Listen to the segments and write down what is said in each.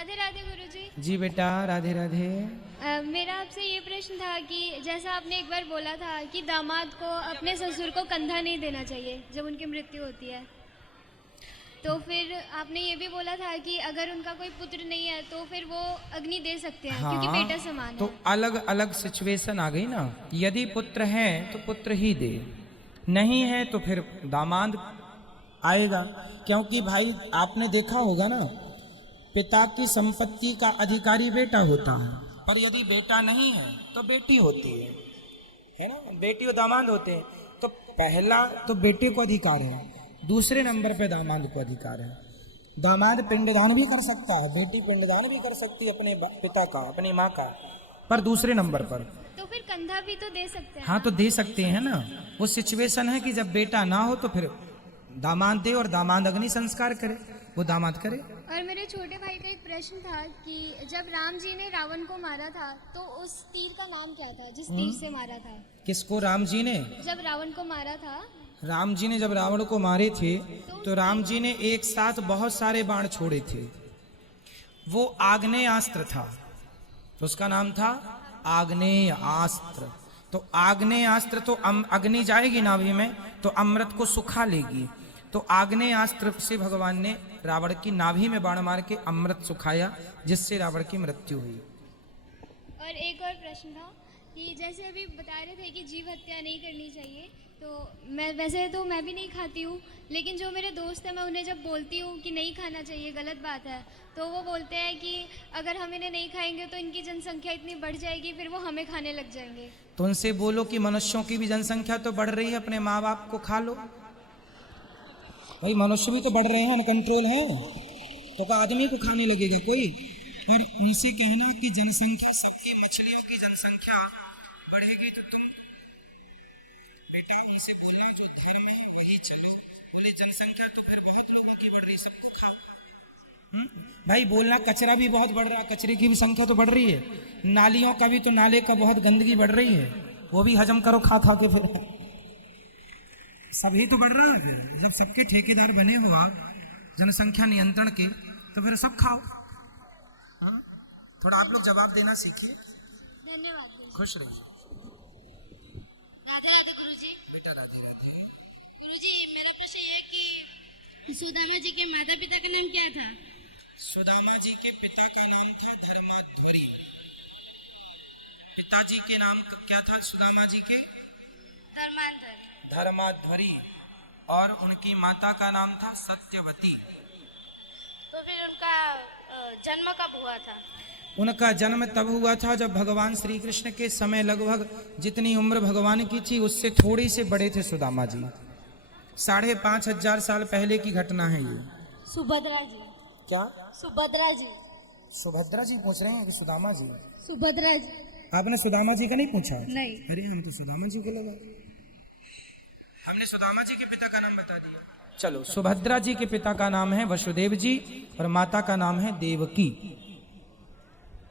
राधे राधे गुरुजी। जी बेटा राधे राधे। मेरा आपसे ये प्रश्न था कि जैसा आपने एक बार बोला था कि दामाद को अपने ससुर को कंधा नहीं देना चाहिए जब उनकी मृत्यु होती है, तो फिर आपने ये भी बोला था कि अगर उनका कोई पुत्र नहीं है तो फिर वो अग्नि दे सकते हैं, हाँ, क्योंकि बेटा समान तो है। अलग अलग सिचुएशन आ गई ना। यदि पुत्र है तो पुत्र ही दे, नहीं है तो फिर दामाद आएगा। क्योंकि भाई आपने देखा होगा ना, पिता की संपत्ति का अधिकारी बेटा होता है, पर यदि बेटा नहीं है तो बेटी होती है ना। बेटी और दामाद होते हैं, तो पहला तो बेटे को अधिकार है, दूसरे नंबर पे दामाद को अधिकार है। दामाद पिंडदान भी कर सकता है, बेटी पिंडदान भी कर सकती है अपने पिता का, अपनी माँ का, पर दूसरे नंबर पर। तो फिर कंधा भी तो दे सकते हैं। हाँ तो दे सकते हैं ना। वो सिचुएशन है कि जब बेटा ना हो तो फिर दामाद दे, और दामाद अग्नि संस्कार करे, वो दामाद करे। और मेरे छोटे भाई का एक प्रश्न था कि जब राम जी ने रावण को मारा था तो उस तीर का नाम क्या था जिस तीर से मारा था? किसको? राम जी ने? जब रावण को मारा था, राम जी ने जब रावण को मारे थे तो राम जी ने एक साथ बहुत सारे बाण छोड़े थे। वो आग्नेय अस्त्र था, तो उसका नाम था आग्नेय अस्त्र। तो आग्नेय अस्त्र तो अग्नि जाएगी नाभि में तो अमृत को सुखा लेगी। तो आग्नेय अस्त्र से भगवान ने रावण की नाभि में बाण मार के अमृत सुखाया, जिससे रावण की मृत्यु हुई। और एक और प्रश्न था कि जैसे अभी बता रहे थे कि जीव हत्या नहीं करनी चाहिए, तो मैं भी नहीं खाती हूँ, लेकिन जो मेरे दोस्त हैं मैं उन्हें जब बोलती हूँ कि नहीं खाना चाहिए, गलत बात है, तो वो बोलते हैं कि अगर हम इन्हें नहीं खाएंगे तो इनकी जनसंख्या इतनी बढ़ जाएगी, फिर वो हमें खाने लग जाएंगे। तो उनसे बोलो कि मनुष्यों की भी जनसंख्या तो बढ़ रही है, अपने माँ बाप को खा लो। भाई मनुष्य भी तो बढ़ रहे हैं, अनकंट्रोल है, तो क्या आदमी को खाने लगेगा कोई? और उनसे कहना कि जनसंख्या, सबकी मछलियों की जनसंख्या बढ़ेगी तो तुम बेटा उनसे बोलना जो धर्म है वही चलो। बोले जनसंख्या तो फिर बहुत लोगों की बढ़ रही, सबको खाओ। भाई बोलना कचरा भी बहुत बढ़ रहा है, कचरे की भी संख्या तो बढ़ रही है। नालियों का भी तो, नाले का बहुत गंदगी बढ़ रही है, वो भी हजम करो खा खा के। फिर सभी तो बढ़ रहा है। फिर जब सबके ठेकेदार बने हो आप जनसंख्या नियंत्रण के, तो फिर सब खाओ। हाँ, थोड़ा आप लोग जवाब देना सीखिए। धन्यवाद। खुश रहिए। राधे राधे गुरुजी। बेटा राधे राधे। गुरुजी मेरा प्रश्न ये है कि सुदामा जी के माता पिता का नाम क्या था? सुदामा जी के पिता का नाम था धर्माध्वरी। पिताजी के नाम क्या था सुदामा जी के? धर्माध्वरी। और उनकी माता का नाम था सत्यवती। तो फिर उनका जन्म कब हुआ था? उनका जन्म तब हुआ था जब भगवान श्री कृष्ण के समय लगभग जितनी उम्र भगवान की थी उससे थोड़ी से बड़े थे सुदामा जी। 5,500 साल पहले की घटना है ये। सुभद्रा जी। क्या? सुभद्रा जी। सुभद्रा जी पूछ रहे हैं कि सुदामा जी? सुभद्रा जी। आपने सुदामा जी का नहीं पूछा? नहीं। अरे हम तो सुदामा जी को लगा, हमने सुदामा जी के पिता का नाम बता दिया। चलो, सुभद्रा जी के पिता का नाम है वसुदेव जी और माता का नाम है देवकी।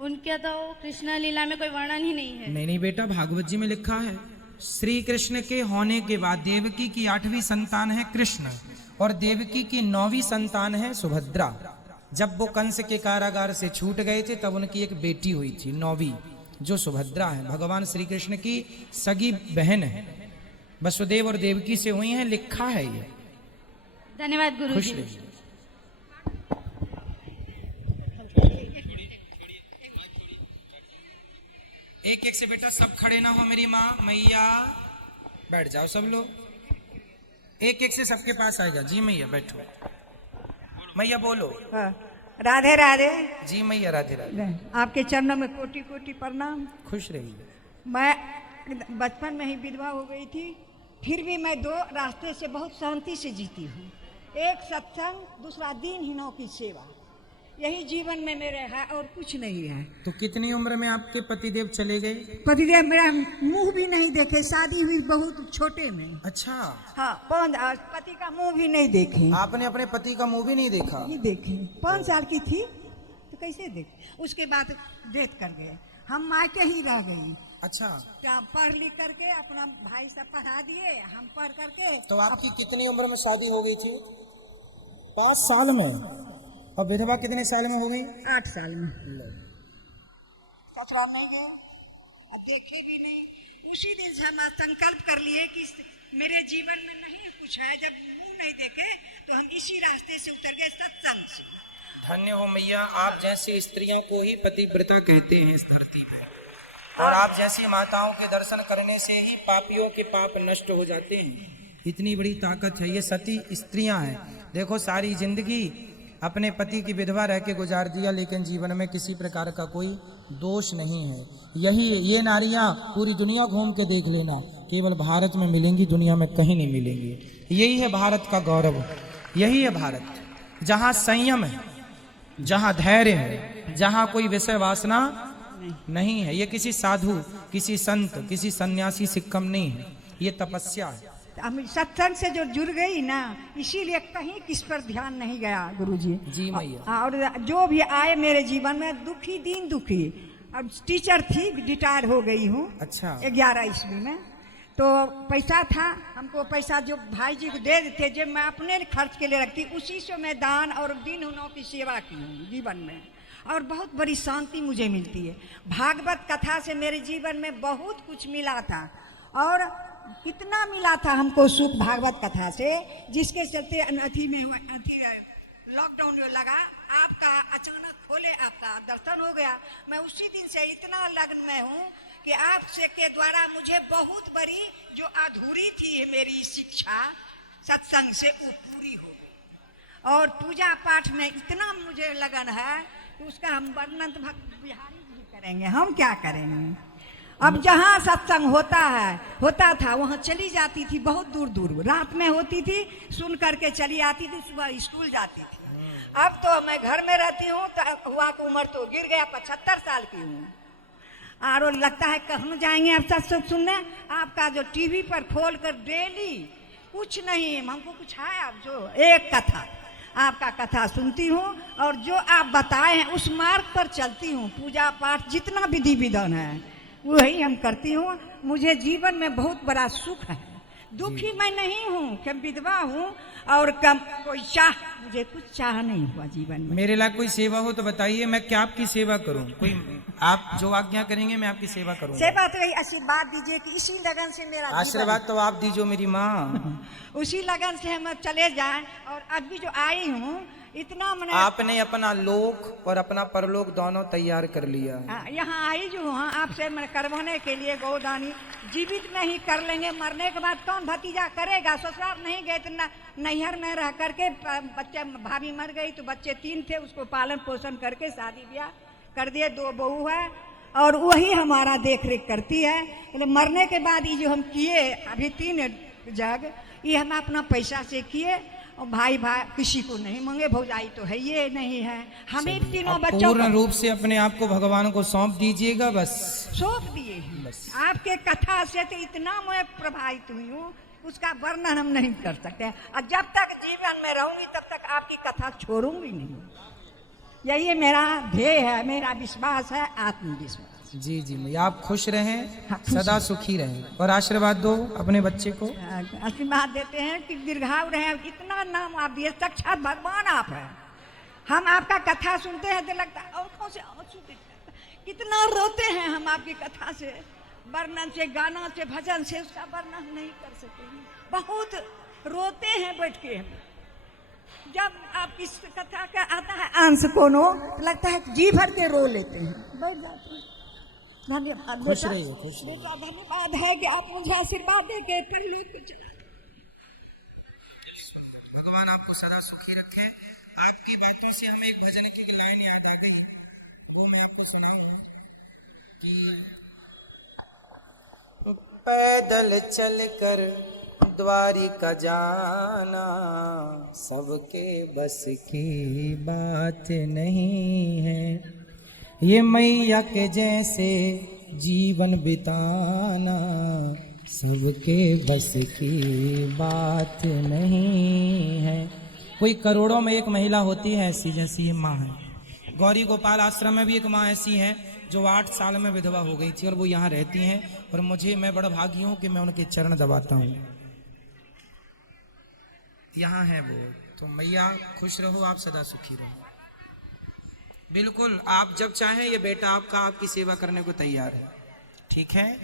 उनका तो कृष्ण लीला में कोई वर्णन ही नहीं है। नहीं बेटा, भागवत जी में लिखा है श्री कृष्ण के होने के बाद देवकी की 8वीं संतान है कृष्ण और देवकी की 9वीं संतान है सुभद्रा। जब वो कंस के कारागार से छूट गए थे तब उनकी एक बेटी हुई थी 9वीं, जो सुभद्रा है, भगवान श्री कृष्ण की सगी बहन है। वसुदेव और देवकी से हुई है, लिखा है ये। धन्यवाद गुरु खुश जी। रहिए। एक एक से बेटा सब खड़े ना हो, मेरी माँ मैया बैठ जाओ सब लोग। एक एक से सबके पास आएगा। जी मैया बैठो, मैया बोलो। हाँ, राधे राधे। जी मैया राधे राधे। आपके चरणों में कोटि कोटि प्रणाम। खुश रहिए। मैं बचपन में ही विधवा हो गई थी, फिर भी मैं 2 रास्ते से बहुत शांति से जीती हूँ। एक सत्संग, दूसरा दीनहीनों की सेवा, यही जीवन में मेरे है और कुछ नहीं है। तो कितनी उम्र में आपके पतिदेव चले गए? पतिदेव मेरा मुंह भी नहीं देखे, शादी हुई बहुत छोटे में। अच्छा। हाँ, पति का मुंह भी नहीं देखे। आपने अपने पति का मुंह भी नहीं देखा? नहीं देखे। 5 साल की थी तो कैसे देखे। उसके बाद डेथ कर गए, हम मायके ही रह गई। अच्छा। क्या पढ़ लिख करके अपना भाई सब पढ़ा दिए, हम पढ़ करके। तो आपकी कितनी उम्र में शादी हो गई थी? 5 साल में? और विधवा कितने साल में हो गई? 8 साल में। ससुराल नहीं गए, अब देखे भी नहीं। उसी दिन से हम संकल्प कर लिए कि मेरे जीवन में नहीं कुछ है, जब मुंह नहीं देखे तो हम इसी रास्ते से उतर गए, सत्संग से। धन्य हो मैया, आप जैसी स्त्रियों को ही पतिव्रता कहते हैं इस धरती पे, और आप जैसी माताओं के दर्शन करने से ही पापियों के पाप नष्ट हो जाते हैं। इतनी बड़ी ताकत है, ये सती स्त्रियां हैं। देखो सारी जिंदगी अपने पति की विधवा रह के गुजार दिया, लेकिन जीवन में किसी प्रकार का कोई दोष नहीं है। यही ये नारियां पूरी दुनिया घूम के देख लेना, केवल भारत में मिलेंगी, दुनिया में कहीं नहीं मिलेंगी। यही है भारत का गौरव, यही है भारत, जहाँ संयम है, जहाँ धैर्य है, जहाँ कोई विषय वासना नहीं है। ये किसी साधु, किसी संत, किसी सन्यासी से कम नहीं है, ये तपस्या है। हम सत्संग से जो जुड़ गई ना, इसीलिए कहीं किस पर ध्यान नहीं गया गुरुजी। जी मैया। और जो भी आए मेरे जीवन में दुखी, दीन दुखी। अब टीचर थी, रिटायर हो गई हूँ। अच्छा। 11 ईस्वी में तो पैसा था, हमको पैसा जो भाई जी को दे देते, जब मैं अपने खर्च के लिए रखती, उसी से मैं दान और दीनहीनों की सेवा की हूँ जीवन में, और बहुत बड़ी शांति मुझे मिलती है। भागवत कथा से मेरे जीवन में बहुत कुछ मिला था, और इतना मिला था हमको सुख भागवत कथा से, जिसके चलते अथी में लॉकडाउन जो लगा, आपका अचानक खोले, आपका दर्शन हो गया। मैं उसी दिन से इतना लग्न में हूँ कि आपसे के द्वारा मुझे बहुत बड़ी जो अधूरी थी मेरी शिक्षा सत्संग से, वो पूरी हो गई। और पूजा पाठ में इतना मुझे लगन है कि उसका हम वर्णन तो भक्त बिहारी जी करेंगे, हम क्या करेंगे। अब जहाँ सत्संग होता था वहाँ चली जाती थी, बहुत दूर दूर रात में होती थी, सुन करके चली आती थी, सुबह स्कूल जाती थी। अब तो मैं घर में रहती हूँ, तो हुआ की उम्र तो गिर गया, 75 साल की हूँ, और लगता है कहाँ जाएंगे अब सत्संग सुनने। आपका जो टीवी पर खोल कर डेली कुछ नहीं, हमको कुछ है, आप जो एक कथा, आपका कथा सुनती हूँ, और जो आप बताए हैं उस मार्ग पर चलती हूँ। पूजा पाठ जितना विधि विधान है वही हम करती हूँ। मुझे जीवन में बहुत बड़ा सुख है, दुखी मैं नहीं हूँ, कि विधवा हूँ, और कम कोई मुझे कुछ चाह नहीं हुआ जीवन में। मेरे लिए कोई सेवा हो तो बताइए, मैं क्या आपकी सेवा करूं? कोई आप जो आज्ञा करेंगे मैं आपकी सेवा करूंगा। सेवा तो यही, आशीर्वाद दीजिए कि इसी लगन से मेरा आशीर्वाद तो आप दीजिए मेरी माँ। उसी लगन से हम चले जाएं। और अभी जो आई हूँ इतना मैंने, आपने अपना लोक और अपना परलोक दोनों तैयार कर लिया। यहाँ आई जो हूँ आपसे मैं करवाने के लिए गोदानी। जीवित में ही कर लेंगे, मरने के बाद कौन भतीजा करेगा। ससुराल नहीं गए तो नैहर में रह करके, बच्चे भाभी मर गई तो बच्चे 3 थे, उसको पालन पोषण करके शादी ब्याह कर दिए, 2 बहू है, और वही हमारा देख रेख करती है। तो मरने के बाद ये जो हम किए अभी 3 जग, ये हम अपना पैसा से किए, और भाई किसी को नहीं मांगे, भौजाई तो है ये नहीं है, हमें तीनों बच्चों पूर्ण रूप से अपने आप को भगवान को सौंप दीजिएगा, बस सौंप दिए हैं। आपके कथा से तो इतना मैं प्रभावित हुई हूँ, उसका वर्णन हम नहीं कर सकते। और जब तक जीवन में रहूंगी तब तक आपकी कथा छोड़ूंगी नहीं। यही मेरा ध्येय है, मेरा विश्वास है, आत्मविश्वास। जी जी मैया, आप खुश रहें, सदा सुखी रहें, और आशीर्वाद दो अपने बच्चे को। आशीर्वाद देते हैं कि दीर्घायु रहे। इतना नाम आप दिए, साक्षात भगवान आप है। हम आपका कथा सुनते हैं तो लगता है आंखों से आंसू गिरते हैं। कितना रोते हैं हम आपकी कथा से, वर्णन से, गाना से, भजन से, उसका वर्णन नहीं कर सकते। बहुत रोते हैं बैठ के। जब आपकी कथा का आता है अंश कोनो, तो लगता है जी भर के रो लेते हैं, बैठ जाते हैं। धन्यवाद, खुश रहिए, खुश रहिए। धन्यवाद है कि आप मुझे आशीर्वाद दे के भगवान आपको सदा सुखी रखे। आपकी बातों से हमें एक भजन की लाइन याद आ गई, वो मैं आपको सुनाऊं कि पैदल चलकर द्वारिका जाना सबके बस की बात नहीं है, ये मैया के जैसे जीवन बिताना सबके बस की बात नहीं है। कोई करोड़ों में एक महिला होती है ऐसी, जैसी ये माँ है। गौरी गोपाल आश्रम में भी एक माँ ऐसी है जो 8 साल में विधवा हो गई थी, और वो यहाँ रहती हैं, और मैं बड़ा भागी हूँ कि मैं उनके चरण दबाता हूँ। यहाँ है वो। तो मैया खुश रहो, आप सदा सुखी रहो। बिल्कुल, आप जब चाहें ये बेटा आपका आपकी सेवा करने को तैयार है। ठीक है,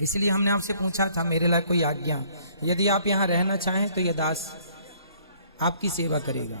इसलिए हमने आपसे पूछा था मेरे लिए कोई आज्ञा। यदि आप यहाँ रहना चाहें तो ये दास आपकी सेवा करेगा।